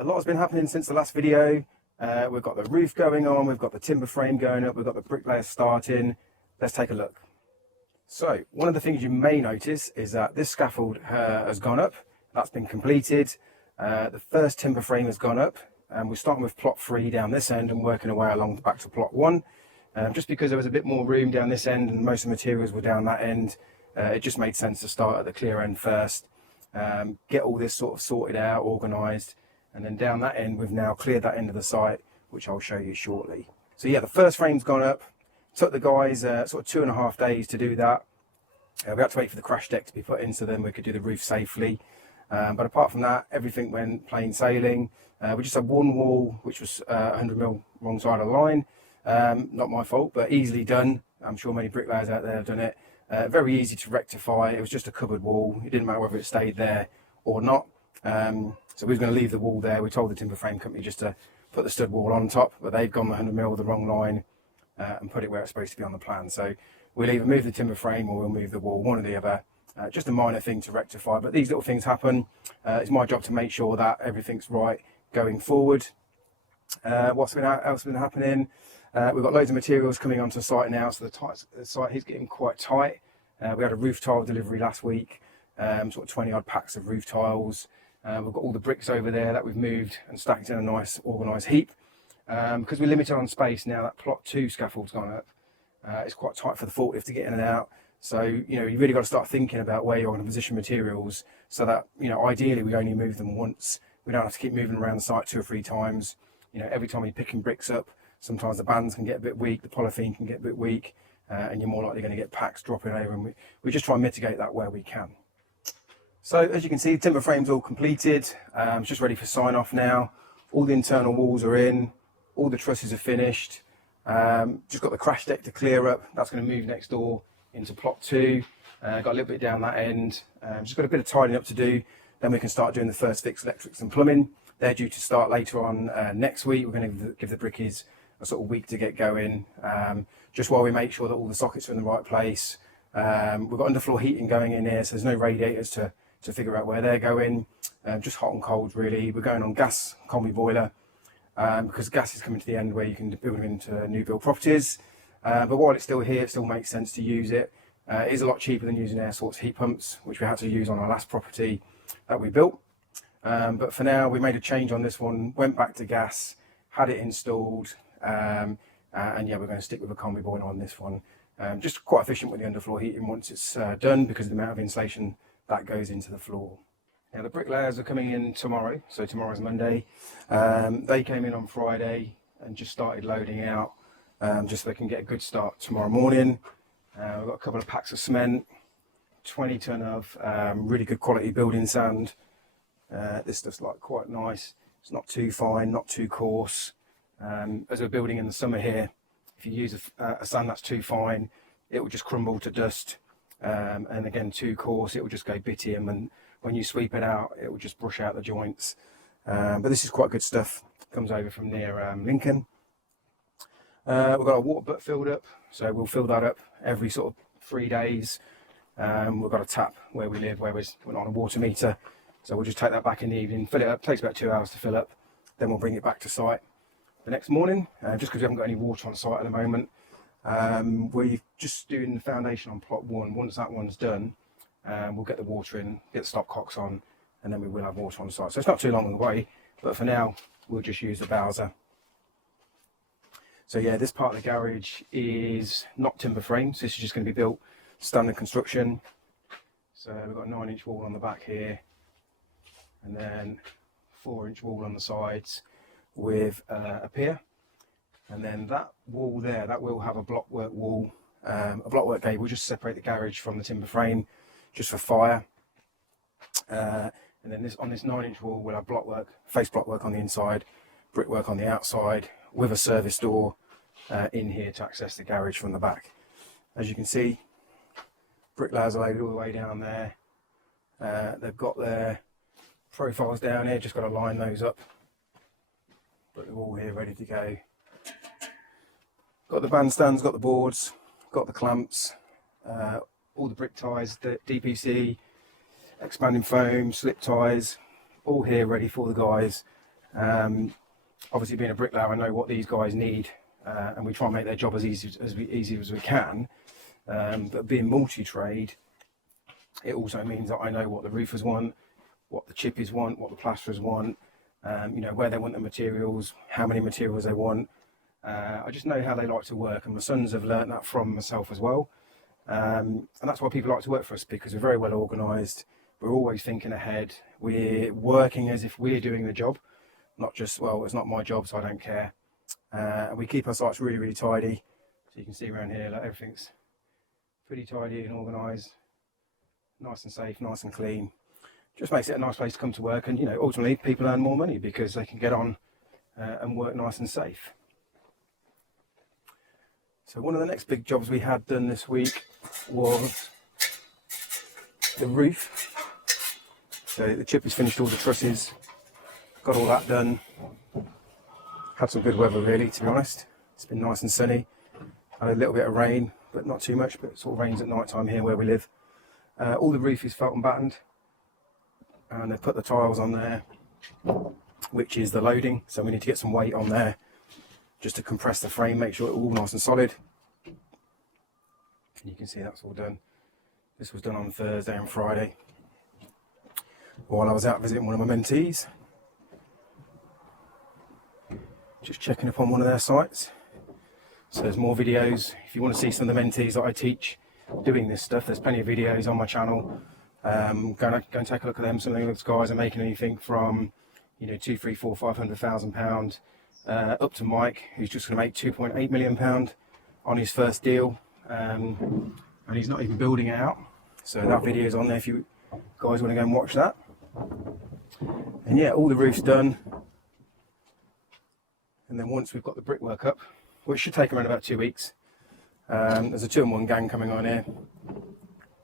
A lot has been happening since the last video. We've got the roof going on, we've got the timber frame going up, we've got the bricklayers starting. Let's take a look. So one of the things you may notice is that this scaffold has gone up. That's been completed. The first timber frame has gone up, and we're starting with plot 3 down this end and working our way along back to plot 1. Just because there was a bit more room down this end and most of the materials were down that end, it just made sense to start at the clear end first, get all this sort of sorted out, organised, and then down that end we've now cleared that end of the site, which I'll show you shortly. So yeah, the first frame's gone up. Took the guys sort of 2.5 days to do that. We had to wait for the crash deck to be put in so then we could do the roof safely. But apart from that, everything went plain sailing. We just had one wall which was 100mm wrong side of the line. Not my fault, but easily done. I'm sure many bricklayers out there have done it. Very easy to rectify. It was just a cupboard wall. It didn't matter whether it stayed there or not. So we were going to leave the wall there. We told the timber frame company just to put the stud wall on top, but they've gone the 100mm the wrong line and put it where it's supposed to be on the plan. So we'll either move the timber frame or we'll move the wall, one or the other. Just a minor thing to rectify, but these little things happen. It's my job to make sure that everything's right going forward. What's else been happening? We've got loads of materials coming onto site now, so the site is getting quite tight. We had a roof tile delivery last week, sort of 20 odd packs of roof tiles. We've got all the bricks over there that we've moved and stacked in a nice organised heap. Because we're limited on space now, that plot 2 scaffold's gone up. It's quite tight for the forklift to get in and out. So, you know, you've really got to start thinking about where you're going to position materials so that, you know, ideally we only move them once. We don't have to keep moving around the site 2 or 3 times. You know, every time you're picking bricks up, sometimes the bands can get a bit weak, the polythene can get a bit weak, and you're more likely going to get packs dropping over, and we just try and mitigate that where we can. So, as you can see, the timber frame's all completed. It's just ready for sign off now. All the internal walls are in, all the trusses are finished. Just got the crash deck to clear up. That's going to move next door into plot 2. Got a little bit down that end. Just got a bit of tidying up to do. Then we can start doing the first fix electrics and plumbing. They're due to start later on next week. We're going to give the brickies a sort of week to get going, just while we make sure that all the sockets are in the right place. We've got underfloor heating going in here, so there's no radiators to figure out where they're going. Just hot and cold really. We're going on gas combi boiler because gas is coming to the end where you can build them into new build properties. But while it's still here, it still makes sense to use it. It is a lot cheaper than using air source heat pumps, which we had to use on our last property that we built. But for now, we made a change on this one, went back to gas, had it installed, and yeah, we're going to stick with a combi boiler on this one. Just quite efficient with the underfloor heating once it's done because of the amount of insulation that goes into the floor. Now the bricklayers are coming in tomorrow, so tomorrow's Monday. They came in on Friday and just started loading out, just so they can get a good start tomorrow morning. We've got a couple of packs of cement, 20 tonne of really good quality building sand. This stuff's like quite nice. It's not too fine, not too coarse. As we're building in the summer here, if you use a sand that's too fine, it will just crumble to dust. And again, too coarse, it will just go bitty, and when you sweep it out, it will just brush out the joints. But this is quite good stuff. Comes over from near Lincoln. We've got our water butt filled up, so we'll fill that up every sort of 3 days. We've got a tap where we live, where we're not on a water meter, so we'll just take that back in the evening, fill it up. Takes about 2 hours to fill up, then we'll bring it back to site the next morning, just because we haven't got any water on site at the moment. We're just doing the foundation on plot 1. Once that one's done, we'll get the water in, get the stopcocks on, and then we will have water on site. So it's not too long away, but for now we'll just use the Bowser. So yeah, this part of the garage is not timber frame, so this is just going to be built standard construction. So we've got a 9-inch wall on the back here, and then 4-inch wall on the sides with a pier. And then that wall there, that will have a blockwork wall, a blockwork gable, just separate the garage from the timber frame, just for fire. And then on this 9-inch wall, we'll have blockwork, face blockwork on the inside, brickwork on the outside, with a service door in here to access the garage from the back. As you can see, bricklayers are loaded all the way down there. They've got their profiles down here, just got to line those up. But they're all here ready to go. Got the bandstands, got the boards, got the clamps, all the brick ties, the DPC, expanding foam, slip ties, all here ready for the guys. Obviously, being a bricklayer, I know what these guys need, and we try and make their job as easy as we can. But being multi-trade, it also means that I know what the roofers want, what the chippies want, what the plasterers want, you know, where they want the materials, how many materials they want. I just know how they like to work, and my sons have learnt that from myself as well. And that's why people like to work for us, because we're very well organised. We're always thinking ahead. We're working as if we're doing the job, not just, well, it's not my job, so I don't care. And we keep our sites really, really tidy. So you can see around here, like, everything's pretty tidy and organised, nice and safe, nice and clean. Just makes it a nice place to come to work, and, you know, ultimately people earn more money because they can get on and work nice and safe. So one of the next big jobs we had done this week was the roof. So the chipper's finished all the trusses, got all that done. Had some good weather really, to be honest. It's been nice and sunny. Had a little bit of rain, but not too much, but it sort of rains at night time here where we live. All the roof is felt and battened, and they've put the tiles on there, which is the loading. So we need to get some weight on there just to compress the frame, make sure it's all nice and solid. And you can see that's all done. This was done on Thursday and Friday while I was out visiting one of my mentees. Just checking up on one of their sites. So there's more videos. If you want to see some of the mentees that I teach doing this stuff, there's plenty of videos on my channel. Go and take a look at them. Some of those guys are making anything from, you know, 2, 3, 4, 500,000 pounds up to Mike, who's just going to make 2.8 million pound on his first deal, and he's not even building it out. So that video is on there if you guys want to go and watch that. And yeah, all the roof's done. And then once we've got the brickwork up, which should take around about 2 weeks, there's a 2-in-1 gang coming on here.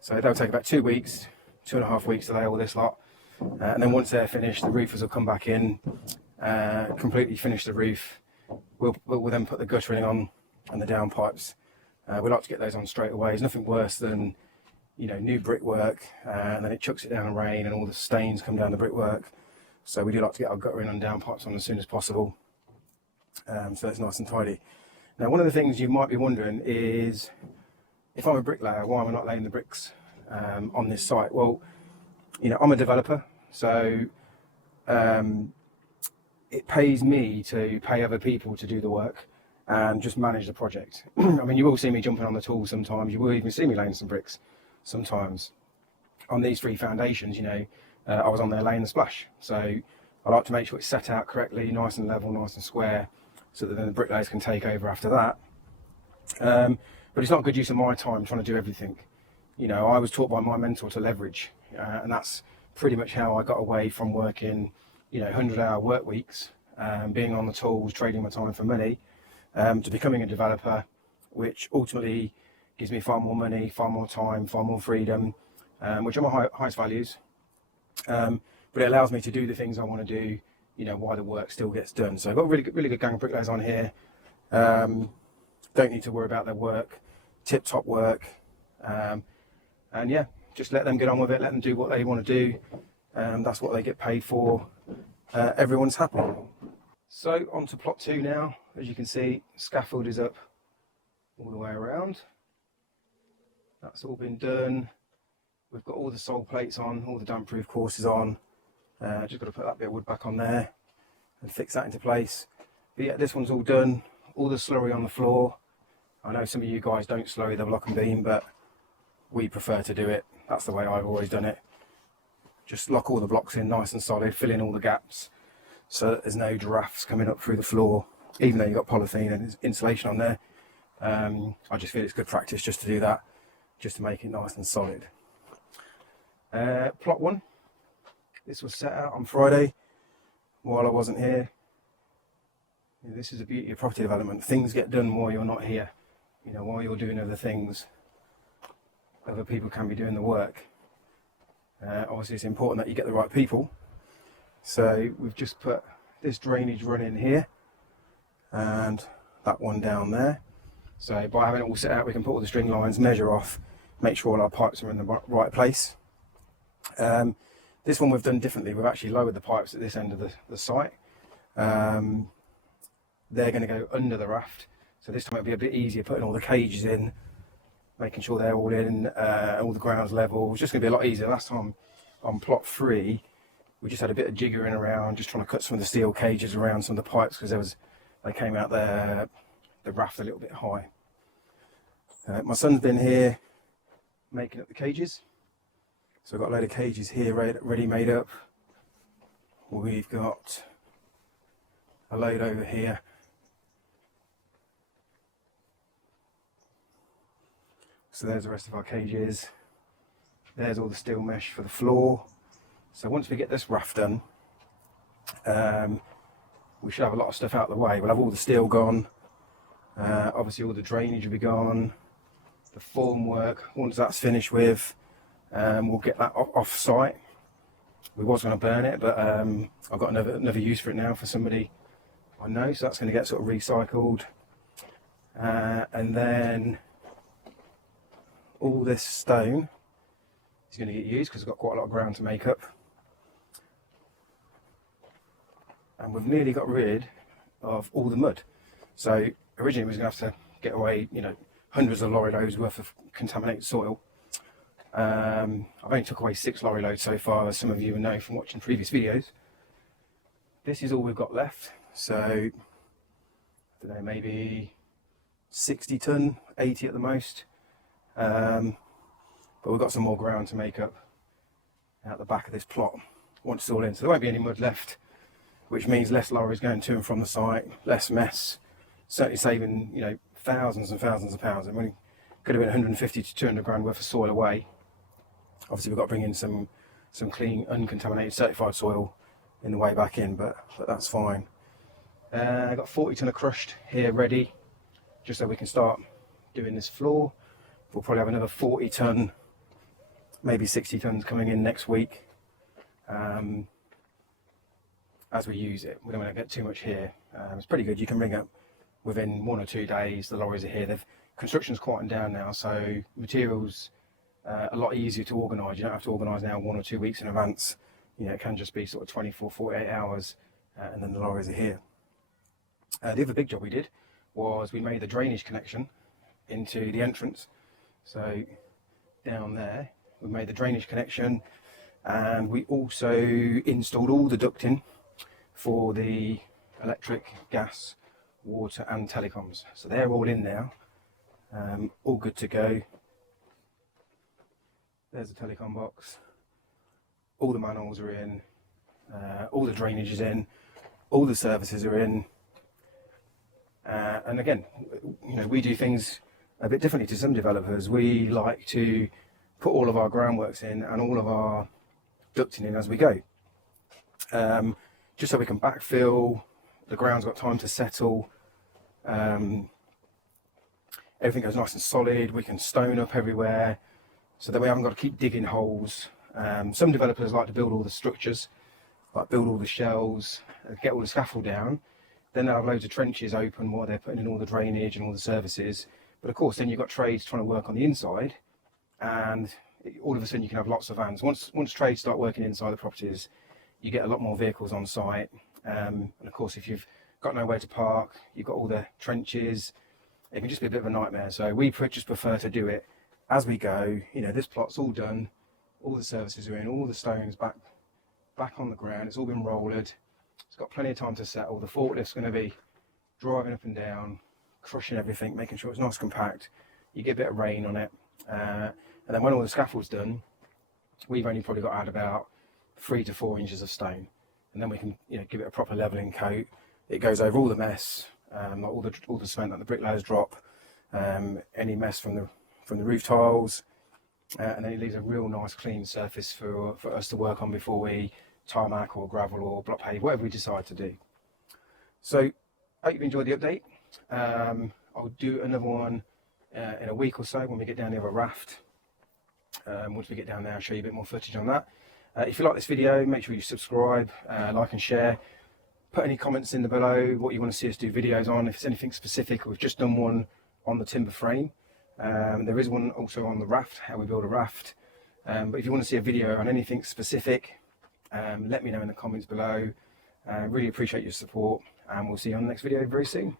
So that'll take about 2 weeks, 2.5 weeks to lay all this lot. And then once they're finished, the roofers will come back in, completely finish the roof. We'll then put the guttering on and the downpipes. We like to get those on straight away. There's nothing worse than, you know, new brickwork, and then it chucks it down in rain and all the stains come down the brickwork. So we do like to get our guttering and downpipes on as soon as possible. So it's nice and tidy. Now, one of the things you might be wondering is, if I'm a bricklayer, why am I not laying the bricks on this site? Well, you know, I'm a developer, so it pays me to pay other people to do the work and just manage the project. I mean, you will see me jumping on the tools sometimes. You will even see me laying some bricks sometimes. On these 3 foundations, you know, I was on there laying the splash. So I like to make sure it's set out correctly, nice and level, nice and square, so that then the bricklayers can take over after that. But it's not good use of my time trying to do everything. You know, I was taught by my mentor to leverage, and that's pretty much how I got away from working, you know, 100-hour work weeks, being on the tools, trading my time for money, to becoming a developer, which ultimately gives me far more money, far more time, far more freedom, which are my highest values. But it allows me to do the things I want to do, you know, while the work still gets done. So I've got a really good gang of bricklayers on here. Don't need to worry about their work, tip-top work. And yeah, just let them get on with it, let them do what they want to do. That's what they get paid for. Everyone's happy. So on to plot 2 now. As you can see, scaffold is up all the way around. That's all been done. We've got all the sole plates on, all the damp-proof courses on. Just got to put that bit of wood back on there and fix that into place. But yeah, this one's all done. All the slurry on the floor. I know some of you guys don't slurry the block and beam, but we prefer to do it. That's the way I've always done it. Just lock all the blocks in nice and solid, fill in all the gaps so that there's no drafts coming up through the floor, even though you've got polythene and insulation on there. I just feel it's good practice just to do that, just to make it nice and solid. Plot 1. This was set out on Friday while I wasn't here. This is the beauty of property development. Things get done while you're not here. You know, while you're doing other things, other people can be doing the work. Obviously it's important that you get the right people. So we've just put this drainage run in here and that one down there. So by having it all set out, we can put all the string lines, measure off, make sure all our pipes are in the right place. This one we've done differently. We've actually lowered the pipes at this end of the site. They're going to go under the raft, so this time it'll be a bit easier putting all the cages in, making sure they're all in, all the ground's level. It's just going to be a lot easier. Last time on plot 3, we just had a bit of jiggering around, just trying to cut some of the steel cages around some of the pipes because they came out the raft a little bit high. My son's been here making up the cages, so I've got a load of cages here ready made up. We've got a load over here. So there's the rest of our cages. There's all the steel mesh for the floor. So once we get this raft done, we should have a lot of stuff out of the way. We'll have all the steel gone. Obviously all the drainage will be gone. The formwork, once that's finished with, we'll get that off site. We was going to burn it, but I've got another use for it now for somebody I know, so that's going to get sort of recycled. And then all this stone is going to get used because it's got quite a lot of ground to make up. And we've nearly got rid of all the mud. So originally we was going to have to get away, you know, hundreds of lorry loads worth of contaminated soil. I've only took away 6 lorry loads so far, as some of you will know from watching previous videos. This is all we've got left, so I don't know, maybe 60 tonne, 80 at the most. But we've got some more ground to make up out the back of this plot once it's all in, so there won't be any mud left, which means less lorries going to and from the site, less mess, certainly saving, you know, thousands and thousands of pounds. I mean, could have been 150 to 200 grand worth of soil away. Obviously we've got to bring in some clean, uncontaminated, certified soil in the way back in, but that's fine. I've got 40 tonne of crushed here ready, just so we can start doing this floor. We'll probably have another 40 tonne, maybe 60 tonnes coming in next week. As we use it, we don't want to get too much here. It's pretty good. You can bring up within 1 or 2 days. The lorries are here. Construction's quieting down now, so materials a lot easier to organise. You don't have to organise now 1 or 2 weeks in advance. You know, it can just be sort of 24, 48 hours, and then the lorries are here. The other big job we did was we made the drainage connection into the entrance. So down there, we made the drainage connection, and we also installed all the ducting for the electric, gas, water and telecoms. So they're all in now, all good to go. There's the telecom box, all the manholes are in, all the drainage is in, all the services are in. And again, you know, we do things a bit differently to some developers. We like to put all of our groundworks in and all of our ducting in as we go, just so we can backfill. The ground's got time to settle. Everything goes nice and solid. We can stone up everywhere, so that we haven't got to keep digging holes. Some developers like to build all the structures, like build all the shells, get all the scaffold down. Then they'll have loads of trenches open while they're putting in all the drainage and all the services. But of course, then you've got trades trying to work on the inside, and all of a sudden you can have lots of vans. Once trades start working inside the properties, you get a lot more vehicles on site. And of course, if you've got nowhere to park, you've got all the trenches, it can just be a bit of a nightmare. So we just prefer to do it as we go. You know, this plot's all done, all the services are in, all the stones back on the ground, it's all been rolled. It's got plenty of time to settle. The forklift's going to be driving up and down, crushing everything, making sure it's nice and compact. You get a bit of rain on it, and then when all the scaffold's done, we've only probably got to add about 3 to 4 inches of stone, and then we can, you know, give it a proper levelling coat. It goes over all the mess, like all the cement that the bricklayers drop, any mess from the roof tiles, and then it leaves a real nice clean surface for us to work on before we tarmac or gravel or block pave, whatever we decide to do. So I hope you've enjoyed the update. I'll do another one in a week or so when we get down the other raft. Once we get down there, I'll show you a bit more footage on that. If you like this video, make sure you subscribe, like and share. Put any comments in the below, what you want to see us do videos on. If it's anything specific, we've just done one on the timber frame. There is one also on the raft, how we build a raft. But if you want to see a video on anything specific, let me know in the comments below. Really appreciate your support, and we'll see you on the next video very soon.